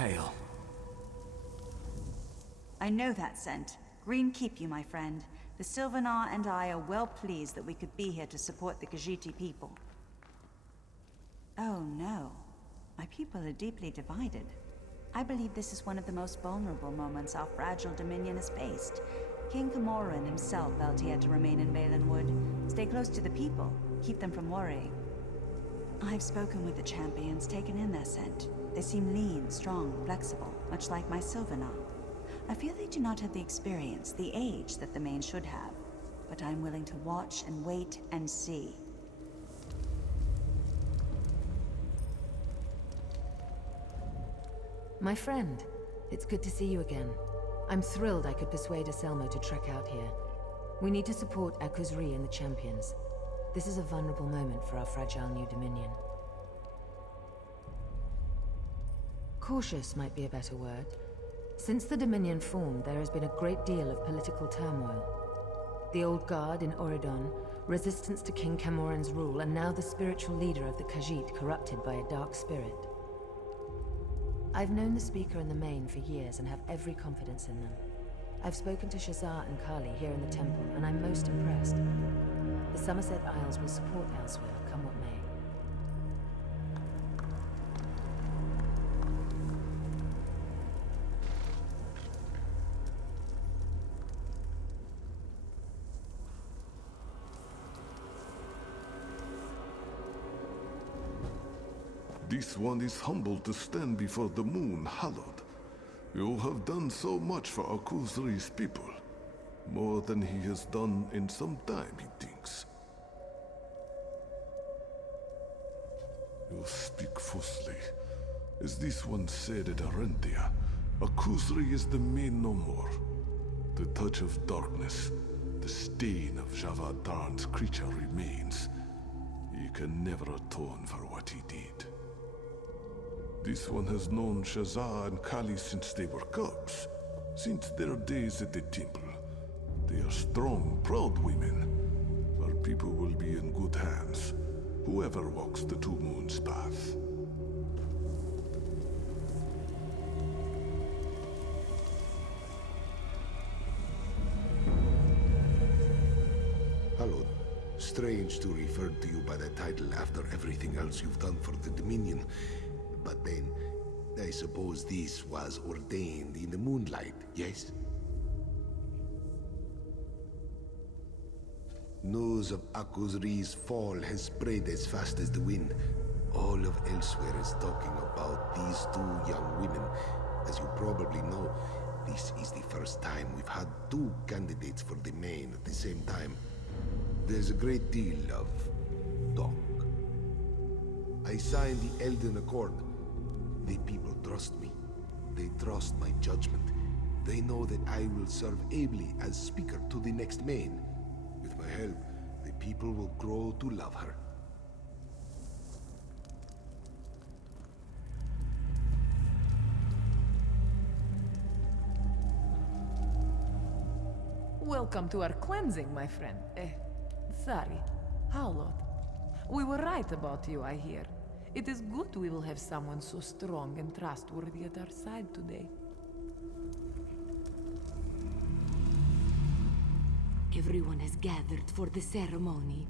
hail. I know that scent. Green keep you, my friend. The Sylvanar and I are well pleased that we could be here to support the Khajiiti people. Oh no. My people are deeply divided. I believe this is one of the most vulnerable moments our fragile dominion has faced. King Camoran himself felt he had to remain in Balinwood. Stay close to the people, keep them from worrying. I've spoken with the champions, taken in their scent. They seem lean, strong, flexible, much like my Sylvanar. I fear they do not have the experience, the age that the main should have. But I'm willing to watch and wait and see. My friend, it's good to see you again. I'm thrilled I could persuade Aselmo to trek out here. We need to support Akuzri and the champions. This is a vulnerable moment for our fragile new dominion. Cautious might be a better word. Since the Dominion formed, there has been a great deal of political turmoil. The Old Guard in Oridon, resistance to King Camoran's rule, and now the spiritual leader of the Khajiit corrupted by a dark spirit. I've known the Speaker and the Main for years and have every confidence in them. I've spoken to Shaza and Kali here in the temple, and I'm most impressed. The Somerset Isles will support elsewhere, come what may. This one is humbled to stand before the moon, hallowed. You have done so much for Akuzri's people. More than he has done in some time, he thinks. You speak falsely. As this one said at Arentia, Akuzri is the main no more. The touch of darkness, the stain of Javadarn's creature remains. He can never atone for what he did. This one has known Shaza and Kali since they were cubs, since their days at the temple. They are strong, proud women. Our people will be in good hands, whoever walks the Two Moons path. Hello. Strange to refer to you by that title after everything else you've done for the Dominion. But then, I suppose this was ordained in the moonlight, yes? News of Akuzri's fall has spread as fast as the wind. All of elsewhere is talking about these two young women. As you probably know, this is the first time we've had two candidates for the main at the same time. There's a great deal of talk. I signed the Elden Accord. The people trust me. They trust my judgment. They know that I will serve ably as speaker to the next main. With my help, the people will grow to love her. Welcome to our cleansing, my friend. Sorry. Howlot. We were right about you, I hear. It is good we will have someone so strong and trustworthy at our side today. Everyone has gathered for the ceremony,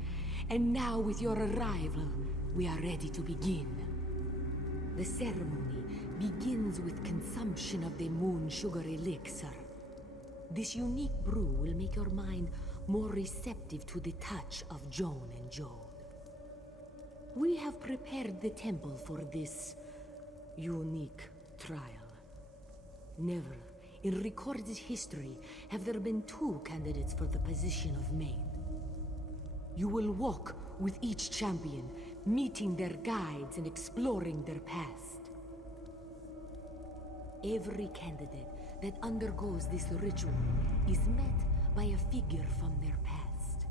and now with your arrival, we are ready to begin. The ceremony begins with consumption of the moon sugar elixir. This unique brew will make your mind more receptive to the touch of Joan and Jode. We have prepared the temple for this unique trial. Never in recorded history have there been two candidates for the position of main. You will walk with each champion, meeting their guides and exploring their past. Every candidate that undergoes this ritual is met by a figure from their past.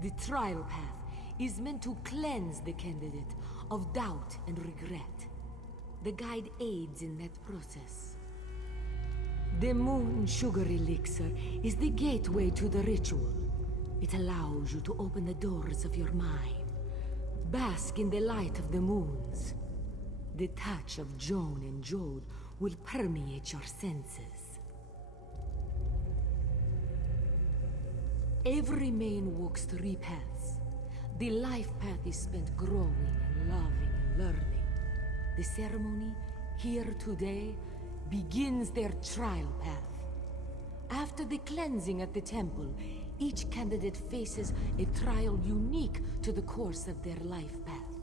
The trial path is meant to cleanse the candidate of doubt and regret. The guide aids in that process. The moon sugar elixir is the gateway to the ritual. It allows you to open the doors of your mind, bask in the light of the moons. The touch of Joan and Jode will permeate your senses. Every man walks 3 paths. The life path is spent growing and loving and learning. The ceremony, here today, begins their trial path. After the cleansing at the temple, each candidate faces a trial unique to the course of their life path.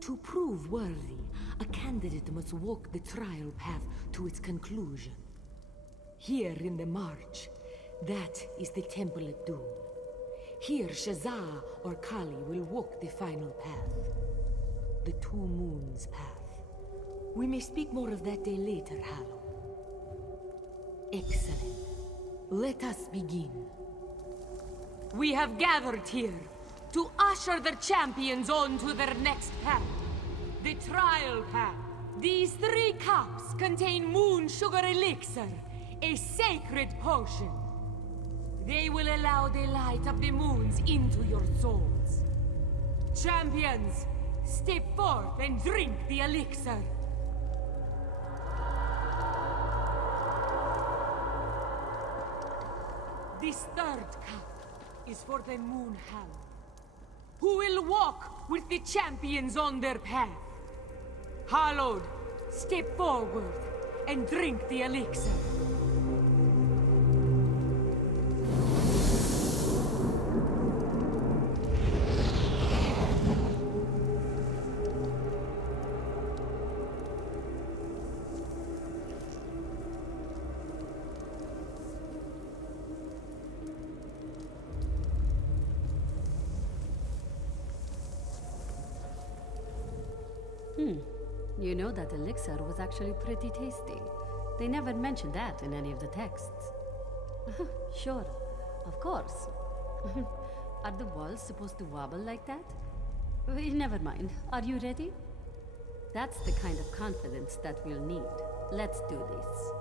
To prove worthy, a candidate must walk the trial path to its conclusion. Here in the march, that is the Temple of Doom. Here, Shaza or Kali will walk the final path. The Two Moons path. We may speak more of that day later, Hallow. Excellent. Let us begin. We have gathered here to usher the champions on to their next path. The trial path. These 3 cups contain moon sugar elixir, a sacred potion. They will allow the light of the moons into your souls. Champions, step forth and drink the elixir. This 3rd cup is for the Moon Hound, who will walk with the champions on their path. Hallowed, step forward and drink the elixir. You know that elixir was actually pretty tasty. They never mentioned that in any of the texts. Sure, of course. Are the walls supposed to wobble like that? Never mind. Are you ready? That's the kind of confidence that we'll need. Let's do this.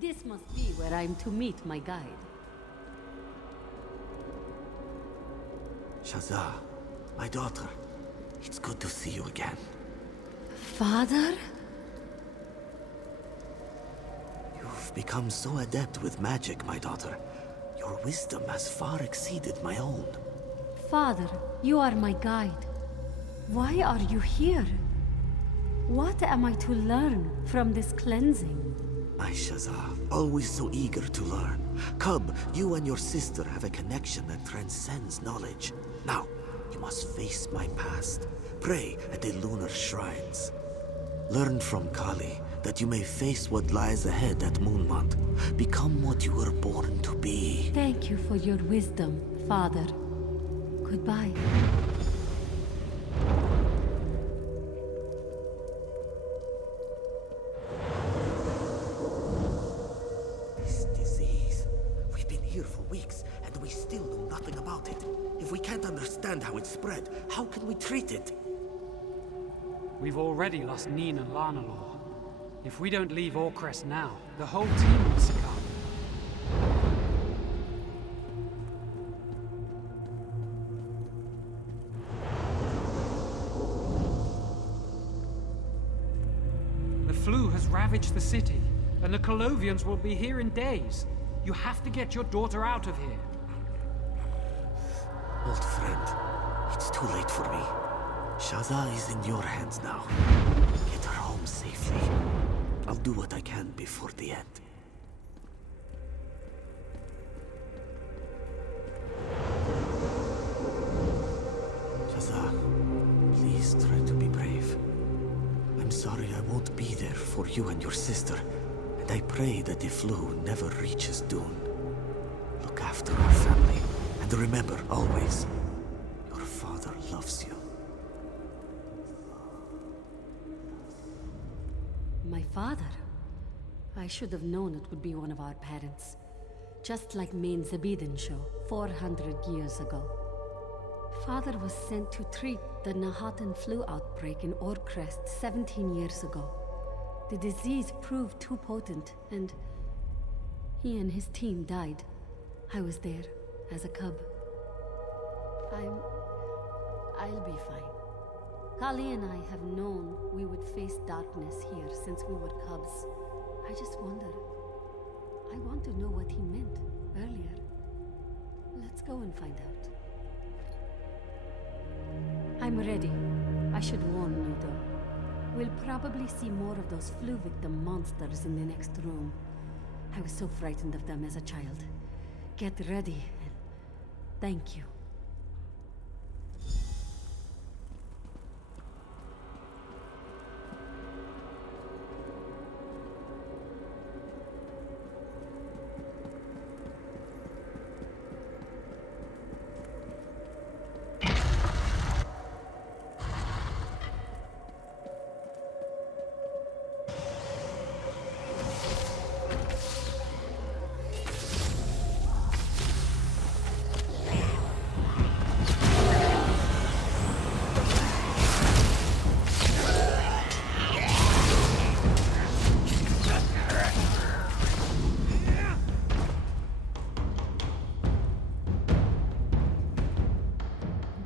This must be where I'm to meet my guide. Shaza, my daughter. It's good to see you again. Father? You've become so adept with magic, my daughter. Your wisdom has far exceeded my own. Father, you are my guide. Why are you here? What am I to learn from this cleansing? My Shaza, always so eager to learn. Cub, you and your sister have a connection that transcends knowledge. Now, you must face my past. Pray at the lunar shrines. Learn from Kali that you may face what lies ahead at Moonmont. Become what you were born to be. Thank you for your wisdom, Father. Goodbye. This disease. We've been here for weeks, and we still know nothing about it. If we can't understand how it spread, how can we treat it? We've already lost Neen and Lanalor. If we don't leave Orcrest now, the whole team will succumb. The flu has ravaged the city, and the Colovians will be here in days. You have to get your daughter out of here. Old friend, it's too late for me. Shaza is in your hands now. Get her home safely. I'll do what I can before the end. Shaza, please try to be brave. I'm sorry I won't be there for you and your sister, and I pray that the flu never reaches Dune. Look after our family, and remember always, your father loves you. My father? I should have known it would be one of our parents. Just like Main Zabeden show, 400 years ago. Father was sent to treat the Nahatan flu outbreak in Orcrest 17 years ago. The disease proved too potent, and he and his team died. I was there, as a cub. I'll be fine. Kali and I have known we would face darkness here since we were cubs. I just wonder. I want to know what he meant earlier. Let's go and find out. I'm ready. I should warn you though. We'll probably see more of those flu victim monsters in the next room. I was so frightened of them as a child. Get ready and thank you.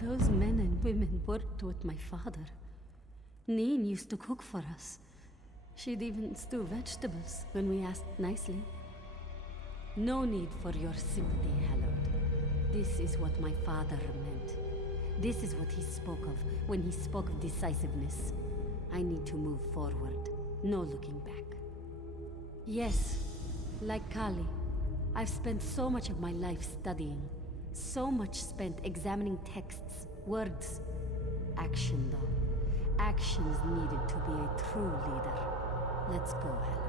Those men and women worked with my father. Neen used to cook for us. She'd even stew vegetables when we asked nicely. No need for your sympathy, Hallowed. This is what my father meant. This is what he spoke of when he spoke of decisiveness. I need to move forward, no looking back. Yes, like Kali, I've spent so much of my life studying. So much spent examining texts, words. Action, though. Action is needed to be a true leader. Let's go, Hallowed.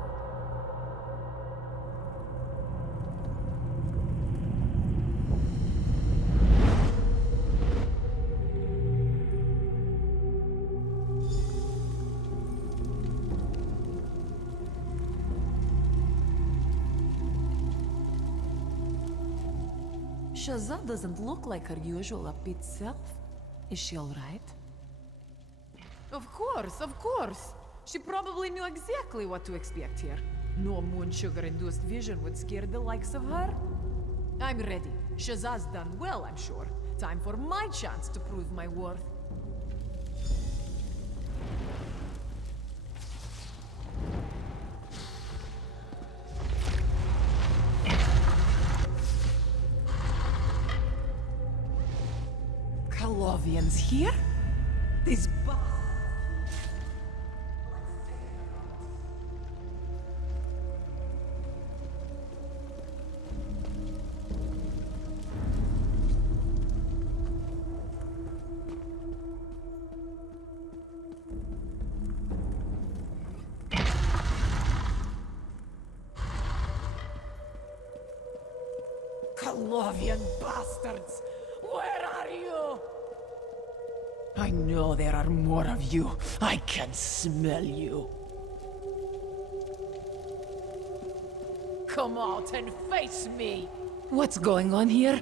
Shaza doesn't look like her usual upbeat self. Is she all right? Of course, of course. She probably knew exactly what to expect here. No moon sugar-induced vision would scare the likes of her. I'm ready. Shaza's done well, I'm sure. Time for my chance to prove my worth. Colovians here? These Colovian bastards! Where are you? I know there are more of you. I can smell you. Come out and face me! What's going on here?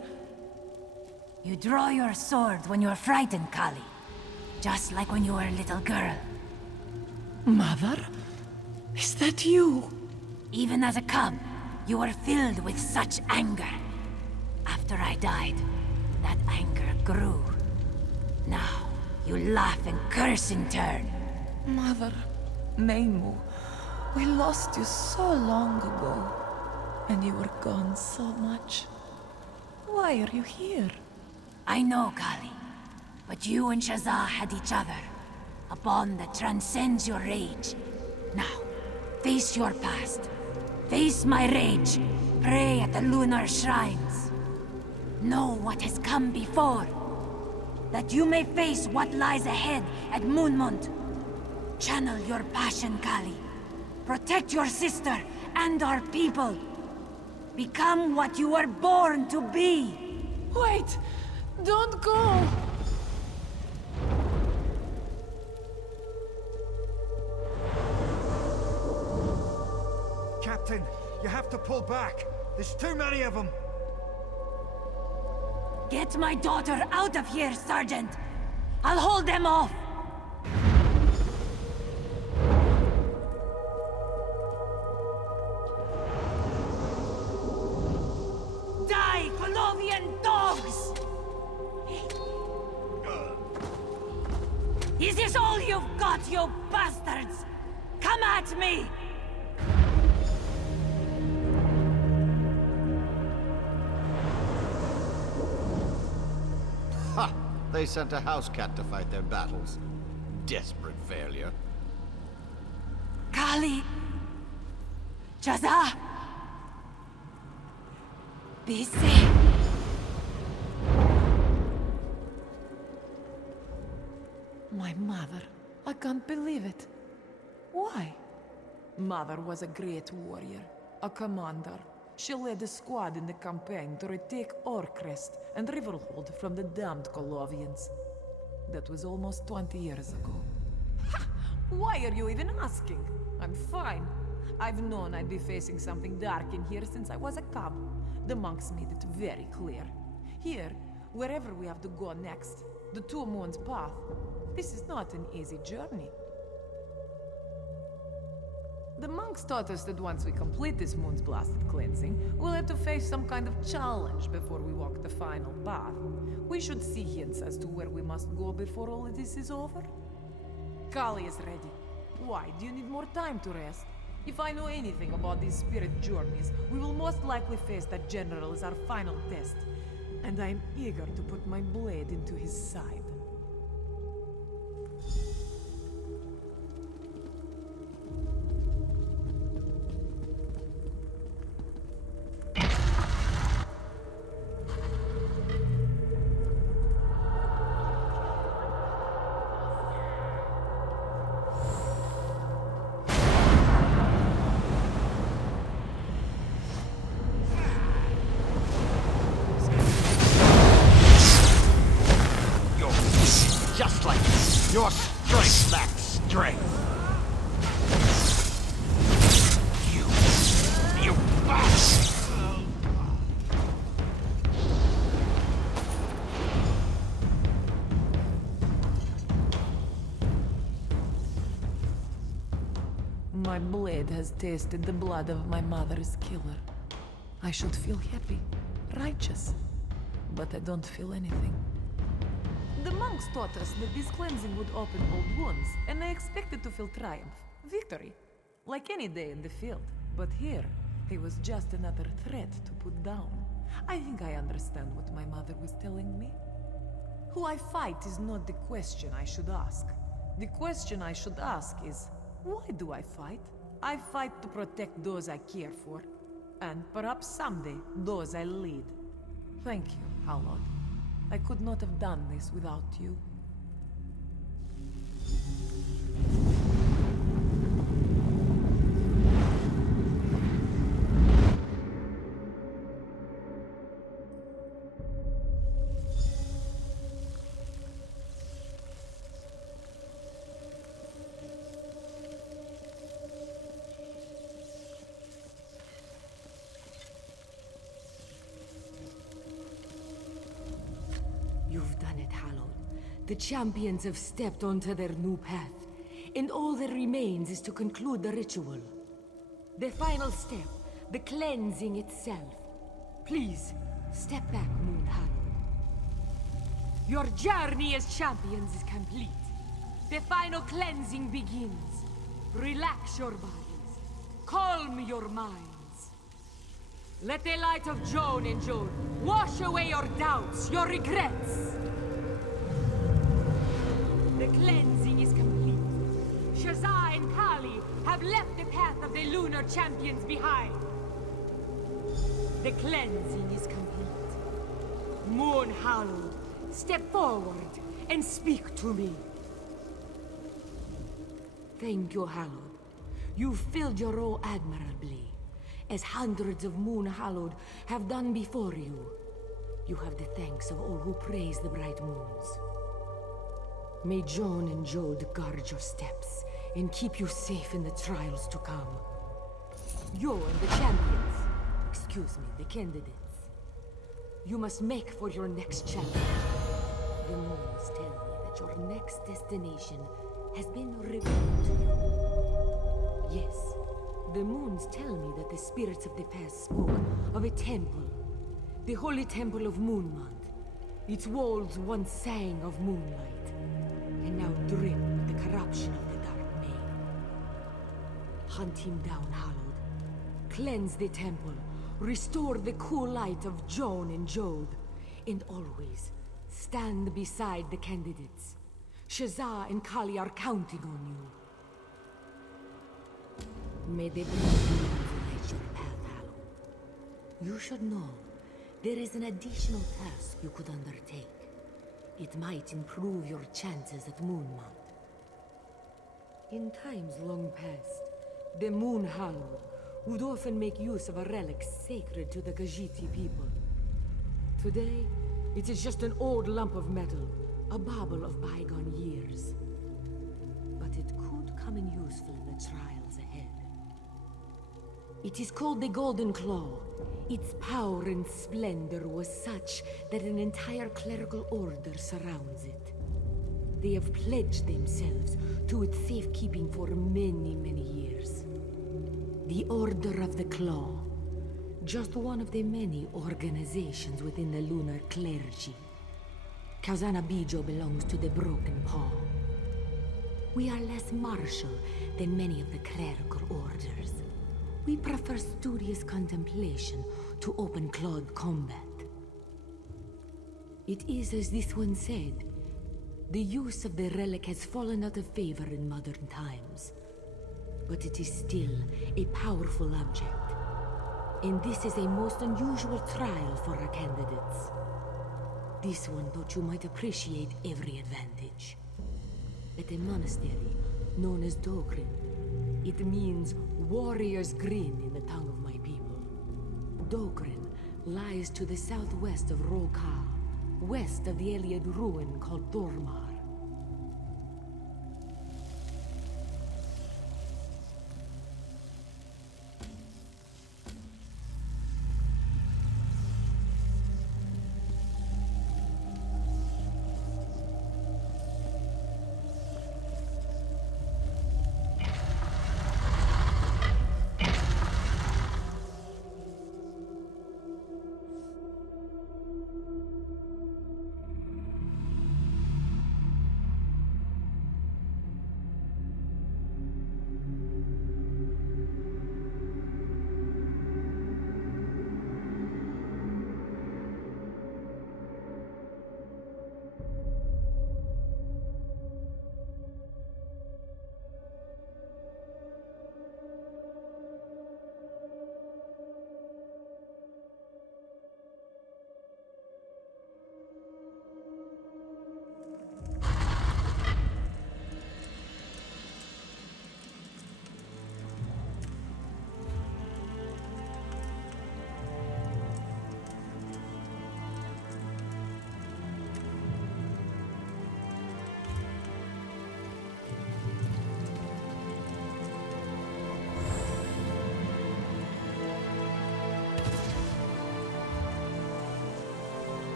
You draw your sword when you're frightened, Kali. Just like when you were a little girl. Mother? Is that you? Even as a cub, you were filled with such anger. After I died, that anger grew. Now, you laugh and curse in turn. Mother, Neimu, we lost you so long ago. And you were gone so much. Why are you here? I know, Kali. But you and Shaza had each other. A bond that transcends your rage. Now, face your past. Face my rage. Pray at the lunar shrines. Know what has come before. That you may face what lies ahead at Moonmont. Channel your passion, Kali. Protect your sister and our people. Become what you were born to be. Wait! Don't go! Captain, you have to pull back. There's too many of them. Get my daughter out of here, Sergeant! I'll hold them off! Die, Colovian dogs! Is this all you've got, you bastards? Come at me! Ha! They sent a house cat to fight their battles. Desperate failure. Kali! Shaza! Be safe! My mother. I can't believe it. Why? Mother was a great warrior, a commander. She led a squad in the campaign to retake Orcrest and Riverhold from the damned Colovians. That was almost 20 years ago. Ha! Why are you even asking? I'm fine. I've known I'd be facing something dark in here since I was a cub. The monks made it very clear. Here, wherever we have to go next, the Two Moons path, this is not an easy journey. The monks taught us that once we complete this moon's blasted cleansing, we'll have to face some kind of challenge before we walk the final path. We should see hints as to where we must go before all of this is over. Kali is ready. Why? Do you need more time to rest? If I know anything about these spirit journeys, we will most likely face that general as our final test. And I am eager to put my blade into his side. Just like your strength lacks strength. You bastard! My blade has tasted the blood of my mother's killer. I should feel happy, righteous, but I don't feel anything. The monks taught us that this cleansing would open old wounds, and I expected to feel triumph, victory, like any day in the field. But here, it was just another threat to put down. I think I understand what my mother was telling me. Who I fight is not the question I should ask. The question I should ask is, why do I fight? I fight to protect those I care for, and perhaps someday, those I lead. Thank you, Howlod. I could not have done this without you. You've done it, Hallowed. The champions have stepped onto their new path, and all that remains is to conclude the ritual. The final step, the cleansing itself. Please, step back, Moon Hallowed. Your journey as champions is complete. The final cleansing begins. Relax your bodies. Calm your minds. Let the light of Joan and Joan wash away your doubts, your regrets. The cleansing is complete. Shaza and Kali have left the path of the lunar champions behind. The cleansing is complete. Moon Hallowed, step forward and speak to me. Thank you, Hallowed. You filled your role admirably, as hundreds of Moon Hallowed have done before you. You have the thanks of all who praise the bright moons. May Joan and Jode guard your steps and keep you safe in the trials to come. You and the champions, excuse me, the candidates, you must make for your next challenge. The moons tell me that your next destination has been revealed to you. Yes, the moons tell me that the spirits of the past spoke of a temple, the holy temple of Moonmont. Its walls once sang of moonlight, and now drip with the corruption of the dark main. Hunt him down, Hallowed. Cleanse the temple, restore the cool light of Joan and Jode, and always stand beside the candidates. Shaza and Kali are counting on you. May the blue light your path, Hallowed. You should know, there is an additional task you could undertake. It might improve your chances at Moonmont. In times long past, the Moon Hallowed would often make use of a relic sacred to the Khajiit people. Today, it is just an old lump of metal, a bauble of bygone years. But it could come in useful in the trials ahead. It is called the Golden Claw. Its power and splendor was such that an entire clerical order surrounds it. They have pledged themselves to its safekeeping for many, many years. The Order of the Claw, just one of the many organizations within the lunar clergy. Kazana Bijo belongs to the Broken Paw. We are less martial than many of the clerical orders. We prefer studious contemplation to open-clawed combat. It is as this one said, the use of the relic has fallen out of favor in modern times. But it is still a powerful object. And this is a most unusual trial for our candidates. This one thought you might appreciate every advantage. At a monastery known as Dogrin, it means warrior's grin in the tongue of my people. Dogrin lies to the southwest of Rokar, west of the Iliad ruin called Dormar.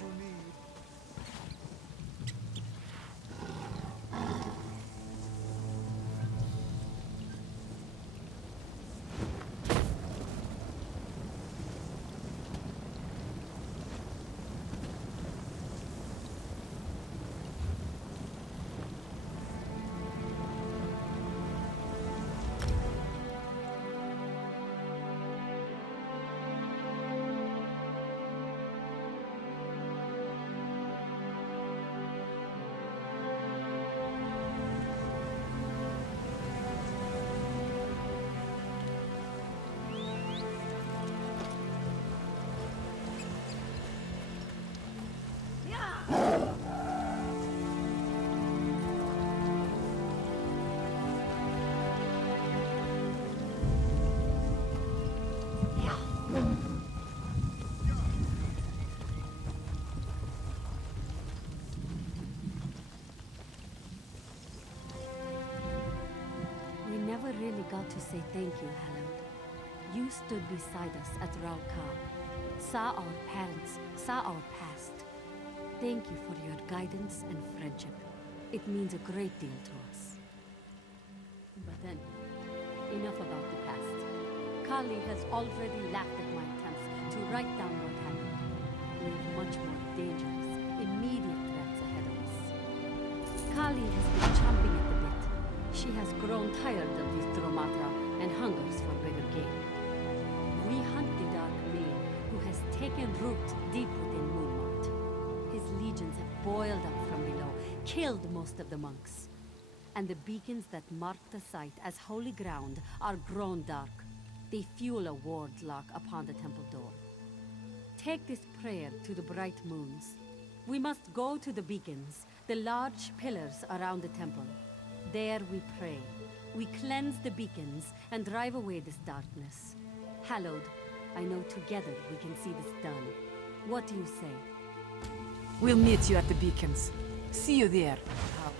you need. We never really got to say thank you, Hallowed. You stood beside us at Ralkar, saw our parents, saw our past. Thank you for your guidance and friendship. It means a great deal to us. But then, enough about the past. Kali has already laughed at my attempts to write down what happened. We have much more dangerous, immediate threats ahead of us. Kali has been chomping at the bit. She has grown tired of these Dromatra and hungers for bigger game. We hunt the Dark Male, who has taken root deep within Moonmont. His legions have boiled up from below, killed most of the monks. And the beacons that mark the site as holy ground are grown dark. They fuel a ward lock upon the temple door. Take this prayer to the bright moons. We must go to the beacons, the large pillars around the temple. There we pray. We cleanse the beacons and drive away this darkness. Hallowed, I know together we can see this done. What do you say? We'll meet you at the beacons. See you there, Hallowed.